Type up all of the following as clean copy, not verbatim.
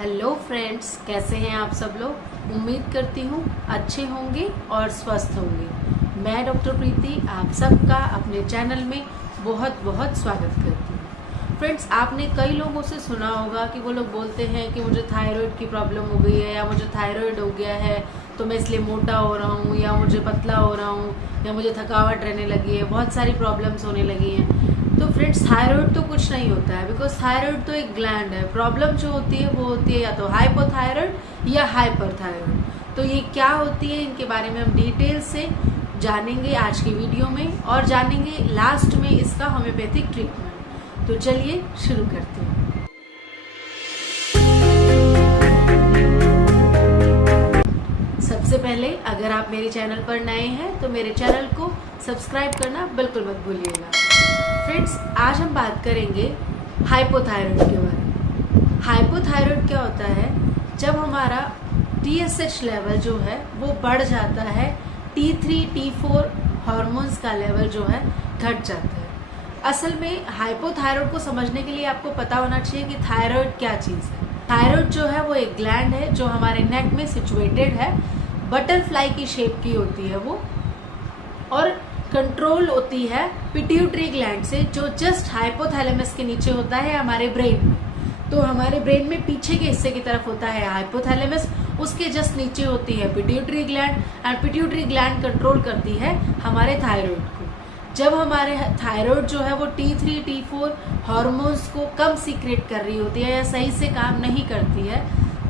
Hello friends, कैसे हैं आप सब लोग। उम्मीद करती हूँ अच्छे होंगे और स्वस्थ होंगे। मैं डॉक्टर प्रीति आप सबका अपने चैनल में बहुत बहुत स्वागत करती हूँ। फ्रेंड्स, आपने कई लोगों से सुना होगा कि वो लोग बोलते हैं कि मुझे थायराइड की प्रॉब्लम हो गई है, या मुझे थायराइड हो गया है तो मैं इसलिए मोटा हो रहा हूँ, या मुझे पतला हो रहा हूँ, या मुझे थकावट रहने लगी है, बहुत सारी प्रॉब्लम्स होने लगी हैं। तो फ्रेंड्स, थायराइड तो कुछ नहीं होता है, बिकॉज थायराइड तो एक ग्लैंड है। प्रॉब्लम जो होती है वो होती है या तो हाइपोथायराइड या हाइपरथायराइड। तो ये क्या होती है, इनके बारे में हम डिटेल से जानेंगे आज की वीडियो में, और जानेंगे लास्ट में इसका होम्योपैथिक ट्रीटमेंट। तो चलिए शुरू करते हैं। सबसे पहले, अगर आप मेरे चैनल पर नए हैं तो मेरे चैनल को सब्सक्राइब करना बिल्कुल मत भूलिएगा। फ्रेंड्स, आज हम बात करेंगे हाइपोथायराइड के बारे में। हाइपोथायराइड क्या होता है? जब हमारा TSH लेवल जो है वो बढ़ जाता है, T3 T4 हार्मोन्स का लेवल जो है घट जाता है। असल में हाइपोथायराइड को समझने के लिए आपको पता होना चाहिए कि थायराइड क्या चीज़ है। थायराइड जो है वो एक ग्लैंड है जो हमारे नेक में सिचुएटेड है, बटरफ्लाई की शेप की होती है वो, और कंट्रोल होती है पिट्यूटरी ग्लैंड से, जो जस्ट हाइपोथैलेमस के नीचे होता है हमारे ब्रेन में। तो हमारे ब्रेन में पीछे के हिस्से की तरफ होता है हाइपोथैलेमस, उसके जस्ट नीचे होती है pituitary gland, and pituitary gland control करती है हमारे थायराइड को। जब हमारे थायराइड जो है वो T3 T4 हार्मोन्स को कम सीक्रेट कर रही होती है या सही से काम नहीं करती है,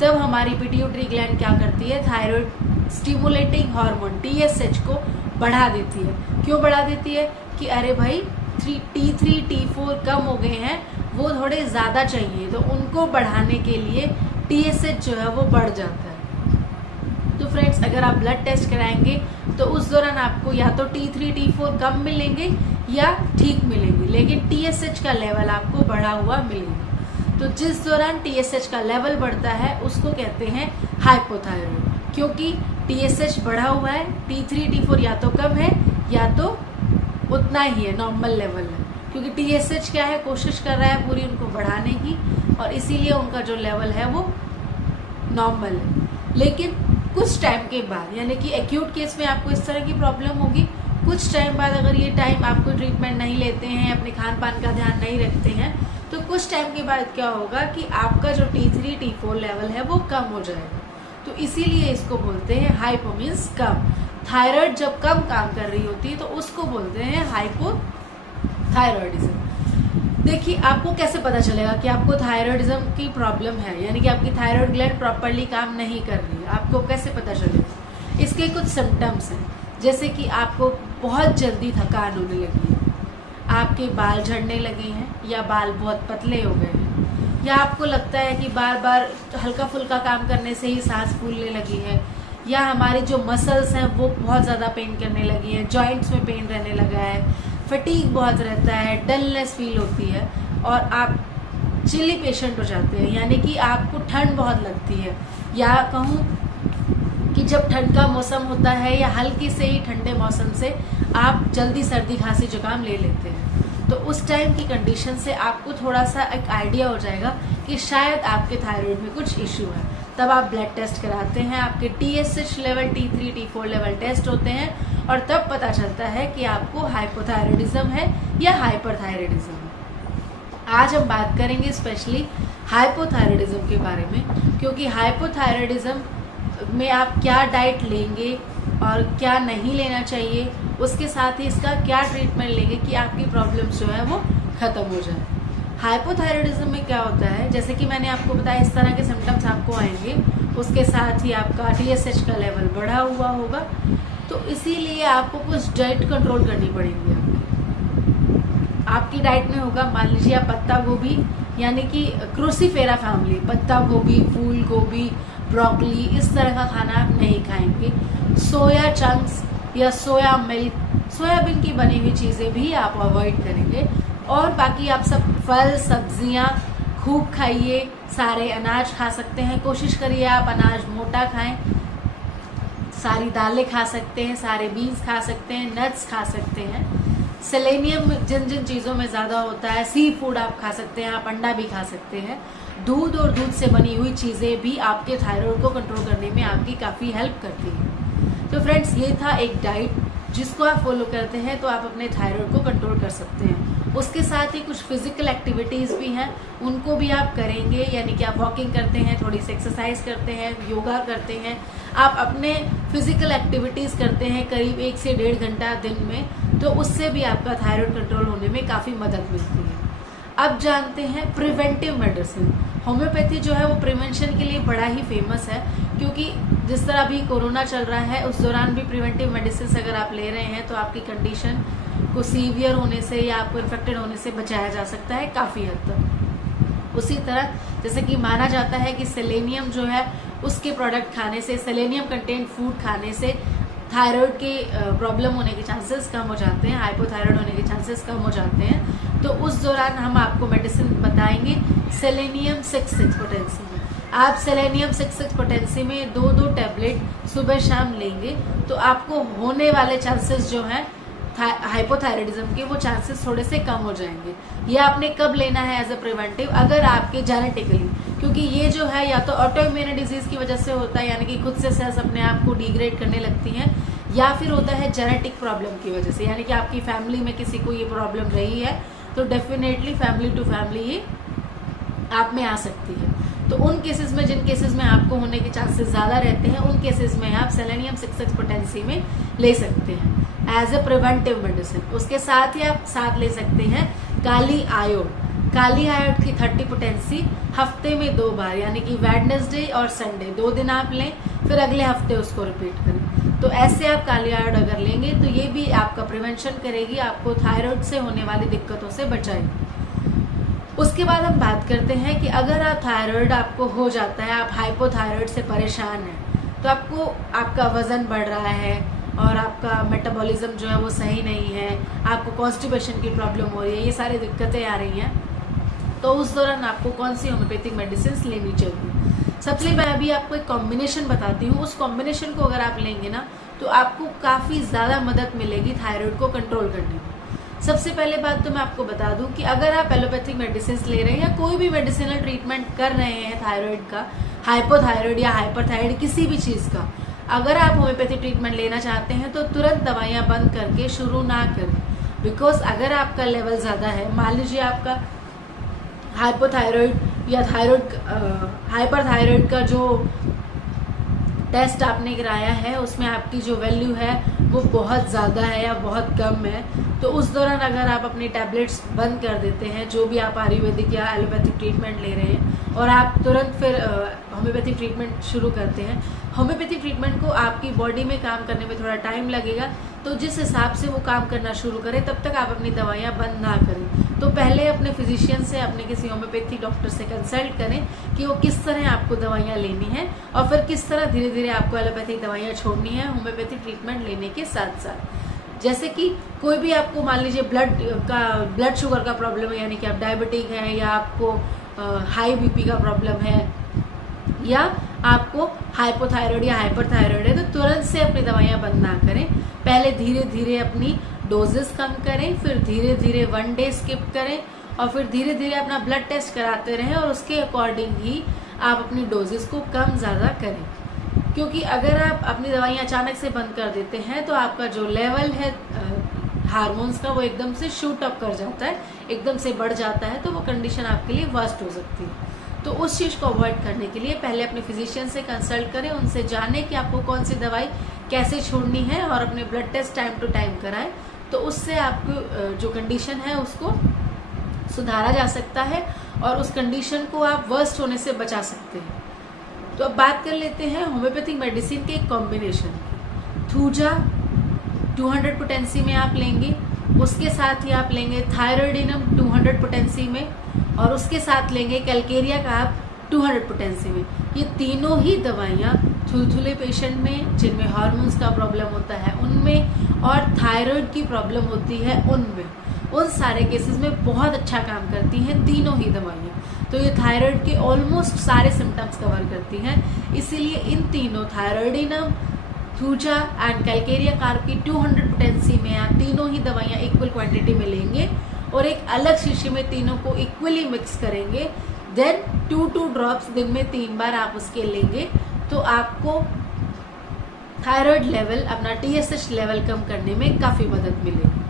तब हमारी पिट्यूटरी ग्लैंड क्या करती है, थायराइड स्टिमुलेटिंग हार्मोन TSH को बढ़ा देती है। क्यों बढ़ा देती है? कि अरे भाई T3 T4 कम हो गए हैं, वो थोड़े ज़्यादा चाहिए, तो उनको बढ़ाने के लिए TSH जो है वो बढ़ जाता है। तो फ्रेंड्स, अगर आप ब्लड टेस्ट कराएंगे तो उस दौरान आपको या तो T3 T4 कम मिलेंगे या ठीक मिलेंगे, लेकिन TSH का लेवल आपको बढ़ा हुआ मिलेगा। तो जिस दौरान TSH का लेवल बढ़ता है उसको कहते हैं हाइपोथायराइड, क्योंकि TSH बढ़ा हुआ है, T3 T4 या तो कम है या तो उतना ही है, नॉर्मल लेवल है। क्योंकि TSH क्या है, कोशिश कर रहा है पूरी उनको बढ़ाने की, और इसीलिए उनका जो लेवल है वो नॉर्मल है। लेकिन कुछ टाइम के बाद, यानी कि एक्यूट केस में आपको इस तरह की प्रॉब्लम होगी। कुछ टाइम बाद, अगर ये टाइम आपको ट्रीटमेंट नहीं लेते हैं, अपने खान पान का ध्यान नहीं रखते हैं, तो कुछ टाइम के बाद क्या होगा कि आपका जो T3 T4 लेवल है वो कम हो जाएगा। तो इसीलिए इसको बोलते हैं हाइपो मीन्स कम। थायराइड जब कम काम कर रही होती है तो उसको बोलते हैं हाइपोथायराइडिज्म। देखिए, आपको कैसे पता चलेगा कि आपको थायराइडिज्म की प्रॉब्लम है, यानी कि आपकी थायराइड ग्लैंड प्रॉपर्ली काम नहीं कर रही है, आपको कैसे पता चलेगा? इसके कुछ सिम्टम्स हैं, जैसे कि आपको बहुत जल्दी थकान होने लगी है, आपके बाल झड़ने लगे हैं, या बाल बहुत पतले हो गए हैं, या आपको लगता है कि बार बार हल्का फुल्का काम करने से ही सांस फूलने लगी है, या हमारे जो मसल्स हैं वो बहुत ज़्यादा पेन करने लगी है, जॉइंट्स में पेन रहने लगा है, फटीग बहुत रहता है, डलनेस फील होती है, और आप चिली पेशेंट हो जाते हैं, यानी कि आपको ठंड बहुत लगती है, या कहूँ कि जब ठंड का मौसम होता है या हल्की से ही ठंडे मौसम से आप जल्दी सर्दी खांसी जुकाम ले लेते हैं। तो उस टाइम की कंडीशन से आपको थोड़ा सा एक आइडिया हो जाएगा कि शायद आपके थायराइड में कुछ इश्यू है। तब आप ब्लड टेस्ट कराते हैं, आपके TSH level T3 T4 level test होते हैं, और तब पता चलता है कि आपको हाइपोथायराइडिज्म है या हाइपरथायराइडिज्म है। आज हम बात करेंगे स्पेशली हाइपोथायराइडिज्म के बारे में, क्योंकि हाइपोथायराइडिज्म में आप क्या डाइट लेंगे और क्या नहीं लेना चाहिए, उसके साथ ही इसका क्या ट्रीटमेंट लेंगे कि आपकी प्रॉब्लम्स जो है वो खत्म हो जाए। हाइपोथायराइडिज्म में क्या होता है, जैसे कि मैंने आपको बताया, इस तरह के सिम्टम्स आपको आएंगे, उसके साथ ही आपका TSH का लेवल बढ़ा हुआ होगा। तो इसीलिए आपको कुछ डाइट कंट्रोल करनी पड़ेगी। आपकी डाइट में होगा, मान लीजिए आप पत्ता गोभी, यानी कि क्रूसीफेरा फैमिली, पत्ता गोभी, फूल गोभी, ब्रोकली, इस तरह का खाना आप नहीं खाएंगे। सोया चंक्स या सोया मिल्क, सोयाबीन की बनी हुई चीज़ें भी आप अवॉइड करेंगे, और बाकी आप सब फल सब्जियां खूब खाइए, सारे अनाज खा सकते हैं, कोशिश करिए आप अनाज मोटा खाएं, सारी दालें खा सकते हैं, सारे बीन्स खा सकते हैं, नट्स खा सकते हैं। सेलेनियम जिन जिन चीज़ों में ज़्यादा होता है, सी फूड आप खा सकते हैं, आप अंडा भी खा सकते हैं, दूध और दूध से बनी हुई चीज़ें भी आपके थायराइड को कंट्रोल करने में आपकी काफ़ी हेल्प करती हैं। तो फ्रेंड्स, ये था एक डाइट जिसको आप फॉलो करते हैं तो आप अपने थायराइड को कंट्रोल कर सकते हैं। उसके साथ ही कुछ फिजिकल एक्टिविटीज़ भी हैं, उनको भी आप करेंगे, यानी कि आप वॉकिंग करते हैं, थोड़ी सी एक्सरसाइज करते हैं, योगा करते हैं, आप अपने फिजिकल एक्टिविटीज़ करते हैं करीब 1 से 1.5 घंटा दिन में, तो उससे भी आपका थायराइड कंट्रोल होने में काफ़ी मदद मिलती है। अब जानते हैं प्रिवेंटिव मेडिसिन। होम्योपैथी जो है वो प्रिवेंशन के लिए बड़ा ही फेमस है, क्योंकि जिस तरह अभी कोरोना चल रहा है उस दौरान भी प्रिवेंटिव मेडिसिन अगर आप ले रहे हैं तो आपकी कंडीशन को सीवियर होने से या आपको इन्फेक्टेड होने से बचाया जा सकता है काफ़ी हद तक। उसी तरह जैसे कि माना जाता है कि सेलेनियम जो है उसके प्रोडक्ट खाने से, सेलेनियम कंटेंट फूड खाने से थायराइड के प्रॉब्लम होने के चांसेस कम हो जाते हैं, हाइपोथायराइड होने के चांसेस कम हो जाते हैं। तो उस दौरान हम आपको मेडिसिन बताएंगे सेलेनियम 6/6 पोटेंसी में। आप सेलेनियम 6/6 पोटेंसी में 2-2 टैबलेट सुबह शाम लेंगे तो आपको होने वाले चांसेस जो हैं हाइपोथायराइडिज्म के, वो चांसेस थोड़े से कम हो जाएंगे। ये आपने कब लेना है एज अ प्रिवेंटिव? अगर आपके जेनेटिकली, क्योंकि ये जो है या तो ऑटोइम्यून डिजीज की वजह से होता है, यानी कि खुद से सेल्स अपने आप को डिग्रेड करने लगती हैं, या फिर होता है जेनेटिक प्रॉब्लम की वजह से, यानी कि आपकी फैमिली में किसी को ये प्रॉब्लम रही है तो डेफिनेटली फैमिली टू फैमिली ये आप में आ सकती है। तो उन केसेस में, जिन केसेस में आपको होने के चांसेस ज़्यादा रहते हैं, उन केसेस में आप सेलेनियम 6/6 पोटेंसी में ले सकते हैं एज अ प्रिवेंटिव मेडिसिन। उसके साथ ही आप साथ ले सकते हैं काली आयोड। काली आयोड की 30 पोटेंसी हफ्ते में 2 बार, यानी कि वेडनेसडे और संडे 2 दिन आप लें, फिर अगले हफ्ते उसको रिपीट करें। तो ऐसे आप काली आयोड अगर लेंगे तो ये भी आपका प्रिवेंशन करेगी, आपको थायराइड से होने वाली दिक्कतों से बचाएगी। उसके बाद हम बात करते हैं कि अगर आप थायराइड आपको हो जाता है, आप हाइपोथायराइड से परेशान हैं, तो आपका वजन बढ़ रहा है और आपका मेटाबॉलिज्म जो है वो सही नहीं है, आपको कॉन्स्टिपेशन की प्रॉब्लम हो रही है, ये सारी दिक्कतें आ रही हैं, तो उस दौरान आपको कौन सी होम्योपैथिक मेडिसिन लेनी चाहिए? सबसे मैं अभी आपको एक कॉम्बिनेशन बताती हूँ। उस कॉम्बिनेशन को अगर आप लेंगे ना तो आपको काफ़ी ज़्यादा मदद मिलेगी थायराइड को कंट्रोल करने में। सबसे पहले बात तो मैं आपको बता दूं कि अगर आप एलोपैथिक मेडिसिन ले रहे हैं या कोई भी मेडिसिनल ट्रीटमेंट कर रहे हैं थायराइड का, हाइपोथायराइड या हाइपरथायराइड किसी भी चीज़ का, अगर आप होम्योपैथिक ट्रीटमेंट लेना चाहते हैं तो तुरंत दवाइयाँ बंद करके शुरू ना करें। बिकॉज अगर आपका लेवल ज़्यादा है, मान लीजिए आपका हाइपोथायराइड या हाइपरथायराइड का जो टेस्ट आपने कराया है उसमें आपकी जो वैल्यू है वो बहुत ज़्यादा है या बहुत कम है, तो उस दौरान अगर आप अपनी टैबलेट्स बंद कर देते हैं, जो भी आप आयुर्वेदिक या एलोपैथिक ट्रीटमेंट ले रहे हैं, और आप तुरंत फिर होम्योपैथिक ट्रीटमेंट शुरू करते हैं, होम्योपैथिक ट्रीटमेंट को आपकी बॉडी में काम करने में थोड़ा टाइम लगेगा, तो जिस हिसाब से वो काम करना शुरू करें तब तक आप अपनी दवाइयाँ बंद ना करें। तो पहले अपने फिजिशियन से, अपने किसी होम्योपैथिक डॉक्टर से कंसल्ट करें कि वो किस तरह आपको दवाइयाँ लेनी है और फिर किस तरह धीरे धीरे आपको एलोपैथिक दवाइयाँ छोड़नी है होम्योपैथिक ट्रीटमेंट लेने के साथ साथ। जैसे कि कोई भी आपको मान लीजिए ब्लड शुगर का प्रॉब्लम है, यानी कि आप डायबिटिक हैं या आपको हाई बीपी का प्रॉब्लम है या आपको हाइपोथायराइड या हाइपरथायराइड है, तो तुरंत से अपनी दवाइयाँ बंद ना करें। पहले धीरे धीरे अपनी डोजेस कम करें, फिर धीरे धीरे 1 डे स्किप करें और फिर धीरे धीरे अपना ब्लड टेस्ट कराते रहें और उसके अकॉर्डिंग ही आप अपनी डोजेस को कम ज़्यादा करें। क्योंकि अगर आप अपनी दवाइयाँ अचानक से बंद कर देते हैं तो आपका जो लेवल है हार्मोन्स का वो एकदम से शूट अप कर जाता है, एकदम से बढ़ जाता है, तो वो कंडीशन आपके लिए वर्स्ट हो सकती है। तो उस चीज़ को अवॉइड करने के लिए पहले अपने फिजिशियन से कंसल्ट करें, उनसे जानें कि आपको कौन सी दवाई कैसे छोड़नी है और अपने blood test time to time कराएं, तो उससे आपको जो कंडीशन है उसको सुधारा जा सकता है और उस कंडीशन को आप वर्स्ट होने से बचा सकते हैं। तो अब बात कर लेते हैं होम्योपैथिक मेडिसिन के कॉम्बिनेशन की। थूजा 200 पोटेंसी में आप लेंगे, उसके साथ ही आप लेंगे थायराइडिनम 200 पोटेंसी में और उसके साथ लेंगे कैलकेरिया का आप 200 पोटेंसी में। ये तीनों ही दवाइयाँ थुलथुले पेशेंट में, जिनमें हार्मोन्स का प्रॉब्लम होता है उनमें, और थायराइड की प्रॉब्लम होती है उनमें, उन सारे केसेस में बहुत अच्छा काम करती हैं तीनों ही दवाइयाँ। तो ये थायराइड के ऑलमोस्ट सारे सिम्टम्स कवर करती हैं, इसीलिए इन तीनों thyroidinum, thuja and Calcarea carb की 200 पोटेंसी में आप तीनों ही दवाइयाँ इक्वल क्वांटिटी में लेंगे और एक अलग शीशी में तीनों को इक्वली मिक्स करेंगे। देन 2 ड्रॉप्स दिन में 3 बार आप उसके लेंगे तो आपको थायराइड लेवल, अपना TSH लेवल कम करने में काफ़ी मदद मिलेगी।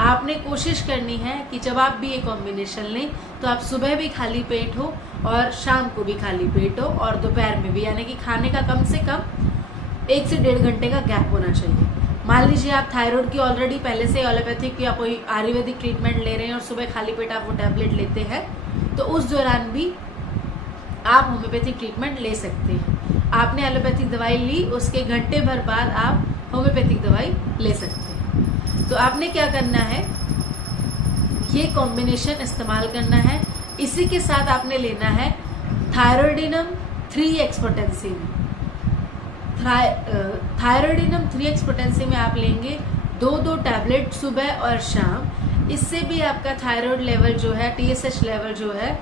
आपने कोशिश करनी है कि जब आप भी ये कॉम्बिनेशन लें तो आप सुबह भी खाली पेट हो और शाम को भी खाली पेट हो और दोपहर में भी, यानी कि खाने का कम से कम 1 से 1.5 घंटे का गैप होना चाहिए। मान लीजिए आप थायराइड की ऑलरेडी पहले से एलोपैथिक या कोई आयुर्वेदिक ट्रीटमेंट ले रहे हैं और सुबह खाली पेट आप वो टैबलेट लेते हैं, तो उस दौरान भी आप होम्योपैथिक ट्रीटमेंट ले सकते हैं। आपने एलोपैथिक दवाई ली, उसके घंटे भर बाद आप होम्योपैथिक दवाई ले सकते हैं। तो आपने क्या करना है, ये कॉम्बिनेशन इस्तेमाल करना है। इसी के साथ आपने लेना है थायरोइडिनम 3x पोटेंसी में। थायरोइडिनम 3x पोटेंसी में आप लेंगे 2 टैबलेट सुबह और शाम। इससे भी आपका थायराइड लेवल जो है, TSH लेवल जो है,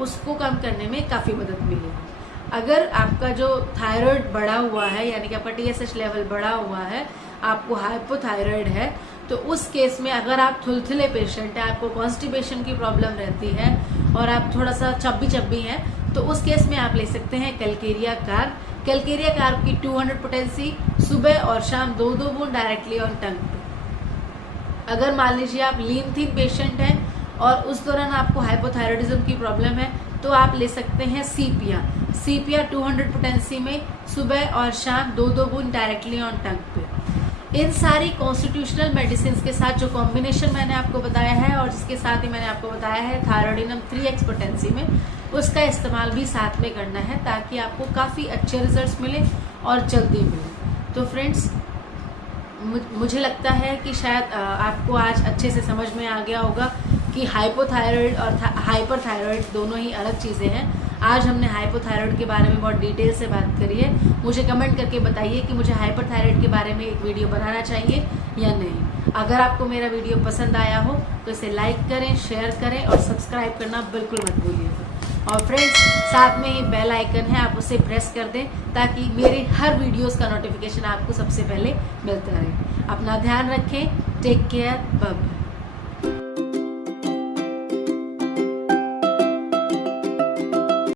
उसको कम करने में काफ़ी मदद मिलेगी। अगर आपका जो थायराइड बढ़ा हुआ है, यानी कि आपका TSH लेवल बढ़ा हुआ है, आपको हाइपोथायराइड है, तो उस केस में अगर आप थुलथुले पेशेंट हैं, आपको कॉन्स्टिपेशन की प्रॉब्लम रहती है और आप थोड़ा सा चब्बी हैं, तो उस केस में आप ले सकते हैं कैलकेरिया कार्ब। कैलकेरिया कार्ब की 200 पोटेंसी सुबह और शाम 2 बूंद डायरेक्टली ऑन टंग पे। अगर मान लीजिए आप लीन थीन पेशेंट हैं और उस दौरान आपको हाइपोथायराइडिज्म की प्रॉब्लम है, तो आप ले सकते हैं सीपिया 200 पोटेंसी में सुबह और शाम 2 बूंद डायरेक्टली ऑन टंग पे। इन सारी कॉन्स्टिट्यूशनल मेडिसिन के साथ जो कॉम्बिनेशन मैंने आपको बताया है और जिसके साथ ही मैंने आपको बताया है थायरोइडिनम 3x पोटेंसी में, उसका इस्तेमाल भी साथ में करना है ताकि आपको काफ़ी अच्छे रिजल्ट्स मिले और जल्दी मिले। तो फ्रेंड्स, मुझे लगता है कि शायद आपको आज अच्छे से समझ में आ गया होगा कि हाइपोथायराइड और हाइपरथायराइड दोनों ही अलग चीज़ें हैं। आज हमने हाइपोथायराइड के बारे में बहुत डिटेल से बात करी है। मुझे कमेंट करके बताइए कि मुझे हाइपरथायराइड के बारे में एक वीडियो बनाना चाहिए या नहीं। अगर आपको मेरा वीडियो पसंद आया हो तो इसे लाइक करें, शेयर करें और सब्सक्राइब करना बिल्कुल मत भूलिएगा। और फ्रेंड्स, साथ में ही बेल आइकन है, आप उसे प्रेस कर दें ताकि मेरे हर वीडियोस का नोटिफिकेशन आपको सबसे पहले मिलता रहे। अपना ध्यान रखें। Take care. Bye bye.